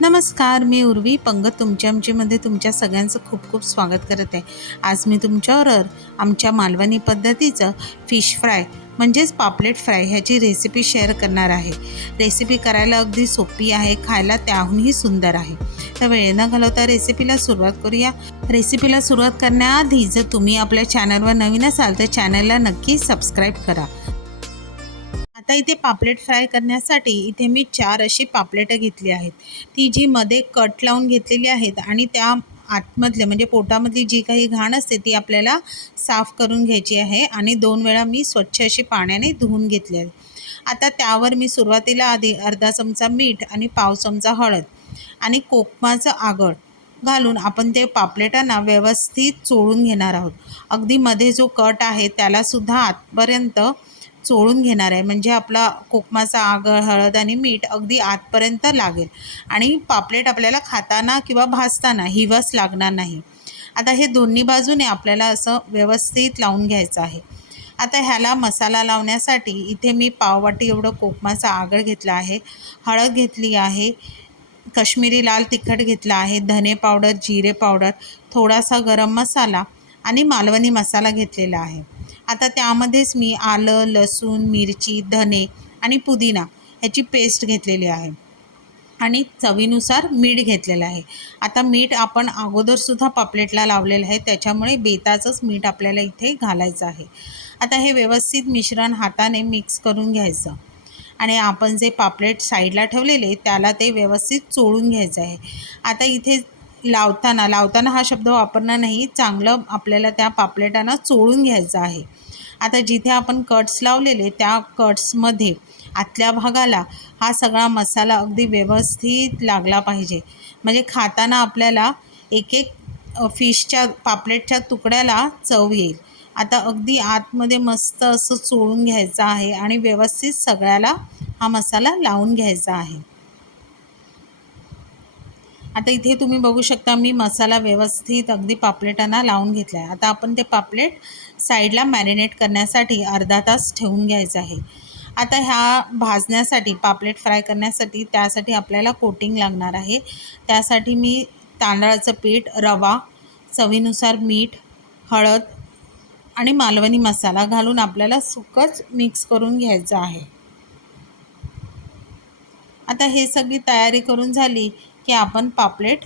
नमस्कार मी उर्वी पंगत तुमच्या आमच्यामध्ये तुमच्या सगळ्यांचं खूप खूप स्वागत करत आहे. आज मी तुमच्यावर आमच्या मालवणी पद्धतीचं फिश फ्राय म्हणजेच पापलेट फ्राय ह्याची रेसिपी शेअर करणार आहे. रेसिपी करायला अगदी सोपी आहे खायला त्याहूनही सुंदर आहे. तर वेळ न घालवता रेसिपीला सुरुवात करूया. रेसिपीला सुरुवात करण्याआधी जर तुम्ही आपल्या चॅनलवर नवीन असाल तर चॅनलला नक्की सबस्क्राईब करा. आता इथे पापलेट फ्राय करण्यासाठी इथे मी चार अशी पापलेटं घेतली आहेत. ती जी मध्ये कट लावून घेतलेली आहेत आणि त्या आतमधले म्हणजे पोटामधली जी काही घाण असते ती आपल्याला साफ करून घ्यायची आहे आणि दोन वेळा मी स्वच्छ अशी पाण्याने धुवून घेतली आहे. आता त्यावर मी सुरुवातीला आधी अर्धा चमचा मीठ आणि पाव चमचा हळद आणि कोकमाचं आगळ घालून आपण ते पापलेटांना व्यवस्थित चोळून घेणार आहोत. अगदी मध्ये जो कट आहे त्यालासुद्धा आतपर्यंत चोळून घेणार आहे. म्हणजे आपला कोकमाचा आगळ हळद आणि मीठ अगदी आतपर्यंत लागेल. आणि पापलेट आपल्याला खाताना किंवा भाजताना हिवस लागणार नाही. आता हे दोन्ही बाजूने आपल्याला असं व्यवस्थित लावून घ्यायचं आहे. आता ह्याला मसाला लावण्यासाठी इथे मी पाववाटी एवढं कोकमाचा आगळ घेतला आहे. हळद घेतली आहे. कश्मीरी लाल तिखट घेतला आहे. धने पावडर जिरे पावडर थोडासा गरम मसाला आणि मालवणी मसाला घेतलेला आहे. आता त्यामध्येच मी आलं लसूण मिरची धने आणि पुदिना ह्याची पेस्ट घेतलेली आहे. आणि चवीनुसार मीठ घेतलेलं आहे. आता मीठ आपण अगोदरसुद्धा पापलेटला लावलेलं आहे. त्याच्यामुळे बेताचंच मीठ आपल्याला इथे घालायचं आहे. आता हे व्यवस्थित मिश्रण हाताने मिक्स करून घ्यायचं. आणि आपण जे पापलेट साईडला ठेवलेले त्याला ते व्यवस्थित चोळून घ्यायचं आहे. आता इथे लावताना लावताना हा शब्द वापरणार नाही चांगलं आपल्याला त्या पापलेटांना चोळून घ्यायचं आहे. आता जिथे आपण कट्स लावलेले त्या कट्समध्ये आतल्या भागाला हा सगळा मसाला अगदी व्यवस्थित लागला पाहिजे. म्हणजे खाताना आपल्याला एक एक फिशच्या पापलेटच्या तुकड्याला चव येईल. आता अगदी आतमध्ये मस्त असं चोळून घ्यायचं आहे आणि व्यवस्थित सगळ्याला हा मसाला लावून घ्यायचा आहे. आता इथे तुम्ही बघू शकता मी मसाला व्यवस्थित अगदी पापलेटांना लावून घेतला आहे आता आपण ते पापलेट साईडला मॅरिनेट करण्यासाठी अर्धा तास ठेवून घ्यायचं आहे. आता ह्या भाजण्यासाठी पापलेट फ्राय करण्यासाठी त्यासाठी आपल्याला कोटिंग लागणार आहे. त्यासाठी मी तांदळाचं पीठ रवा चवीनुसार मीठ हळद आणि मालवणी मसाला घालून आपल्याला सुकच मिक्स करून घ्यायचं आहे. आता हे सगळी तयारी करून झाली की आपण पापलेट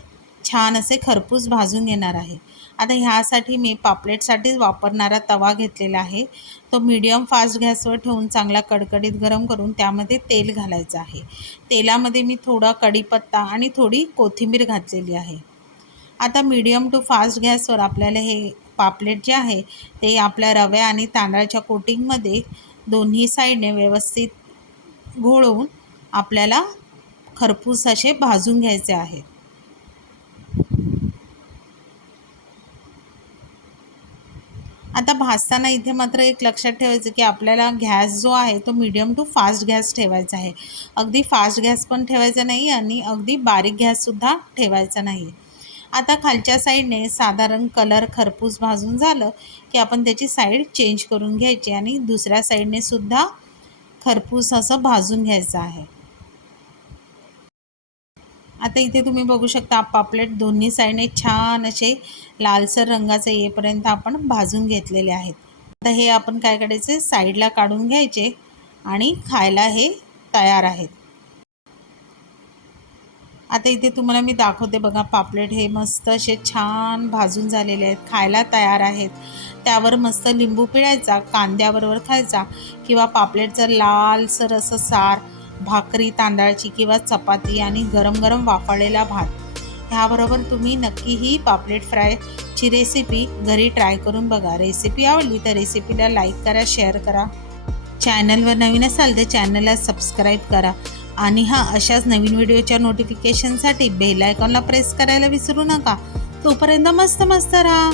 छान असे खरपूस भाजून घेणार आहे. आता ह्यासाठी मी पापलेटसाठीच वापरणारा तवा घेतलेला आहे. तो मीडियम फास्ट गॅसवर ठेवून चांगला कडकडीत गरम करून त्यामध्ये तेल घालायचं आहे. तेलामध्ये मी थोडा कढीपत्ता आणि थोडी कोथिंबीर घातलेली आहे. आता मीडियम टू फास्ट गॅसवर आपल्याला हे पापलेट जे आहे ते आपल्या रव्या आणि तांदळाच्या कोटिंगमध्ये दोन्ही साईडने व्यवस्थित घोळवून आपल्याला खरपूस असे भाजून घ्यायचे आहेत आता भाजताना इथे मात्र एक लक्षात ठेवायचं की आपल्याला गॅस जो आहे तो मीडियम टू फास्ट गॅस ठेवायचा आहे. अगदी फास्ट गॅस पण ठेवायचा नाही आणि अगदी बारीक गॅससुद्धा ठेवायचा नाही. आता खालच्या साईडने साधारण कलर खरपूस भाजून झालं की आपण त्याची साईड चेंज करून घ्यायची आणि दुसऱ्या साईडने सुद्धा खरपूस असं भाजून घ्यायचं आहे. आता इथे तुम्ही बघू शकता पापलेट दोन्ही साईडने छान असे लालसर रंगाचे येईपर्यंत आपण भाजून घेतलेले आहेत. आता हे आपण काय करायचे? साईडला काढून घ्यायचे आणि खायला हे तयार आहेत. आता इथे तुम्हाला मी दाखवते बघा पापलेट हे मस्त असे छान भाजून झालेले आहेत खायला तयार आहेत. त्यावर मस्त लिंबू पिळायचा कांद्याबरोबर खायचा किंवा पापलेटचं लालसर असं सार भाकरी तांदळाची किंवा चपाती आणि गरम गरम वाफाळलेला भात. ह्याबरोबर तुम्ही नक्की ही पापलेट फ्रायची रेसिपी घरी ट्राय करून बघा. रेसिपी आवडली तर रेसिपीला लाईक करा शेअर करा. चॅनलवर नवीन असाल तर चॅनलला सबस्क्राईब करा. आणि हा अशाच नवीन व्हिडिओच्या नोटिफिकेशनसाठी बेल आयकॉनला प्रेस करायला विसरू नका. तोपर्यंत मस्त मस्त राहा.